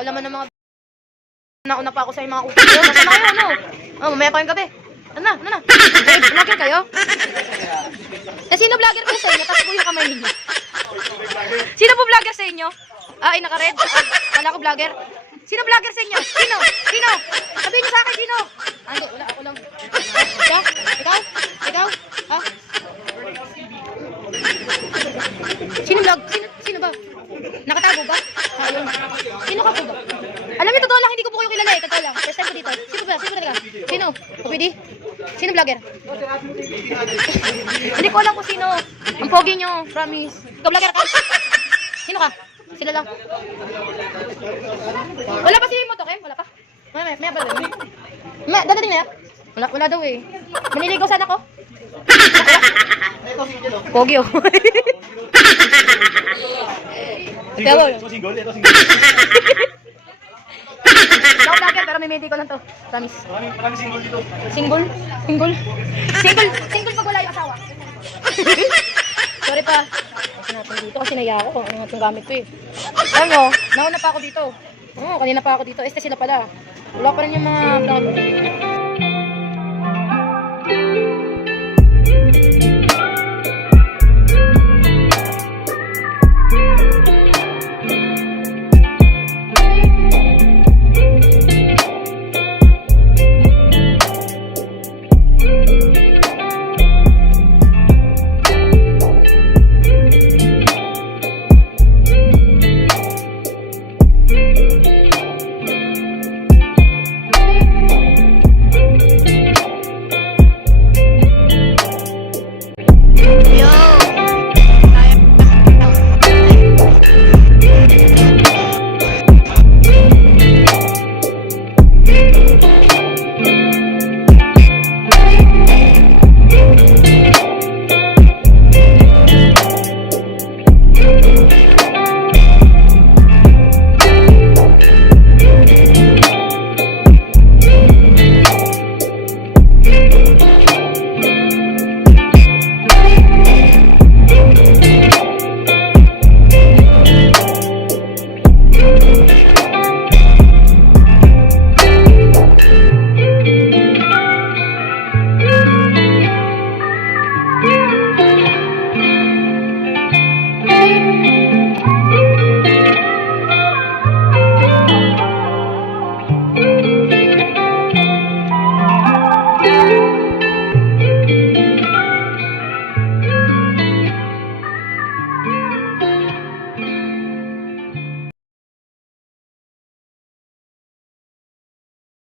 Tagal naman ng mga nauna pa ako sa mga utak ko. Nasaan na kayo, ano? Oh, mamaya pa yung gabi. Ano na? Vlogger kayo? Sino vlogger po sa inyo? Tapos po yung kamay ninyo. Sino po vlogger sa inyo? Ay, naka-red. Wala ko vlogger. Sino vlogger sa inyo? Sino? Sabihin niyo sa akin, sino? Hindi, wala. Ako lang. Ikaw? Ha? Sino vlog? Sino ba? Nakatago ba? Ayun. Sino ka po ba? Alam niyo, totoo lang, hindi ko po kayo kilala eh. Totoo lang. First time ko dito. Sino ba? Sino talaga? Sino? Pwede? Sino vlogger? Hindi ko alam kung sino. Ang pogi niyo. Promise. Ikaw vlogger ka? Sino ka? Sila lang. Wala pa si Motokem? Wala pa? May ba doon? Dadating na yan? Wala daw eh. Maniligaw sana ko. Pogi oh. Ito single. Ako vlogger pero may medico lang to. Promise. Marami single dito. Single pag wala yung asawa. Sorry pa. Kasi natin dito kasi naiya ako kung ano itong gamit ko eh. Alam nyo, nauna pa ako dito. Oo, kanina pa ako dito. Este sila pala. Wala pa rin yung mga vlog.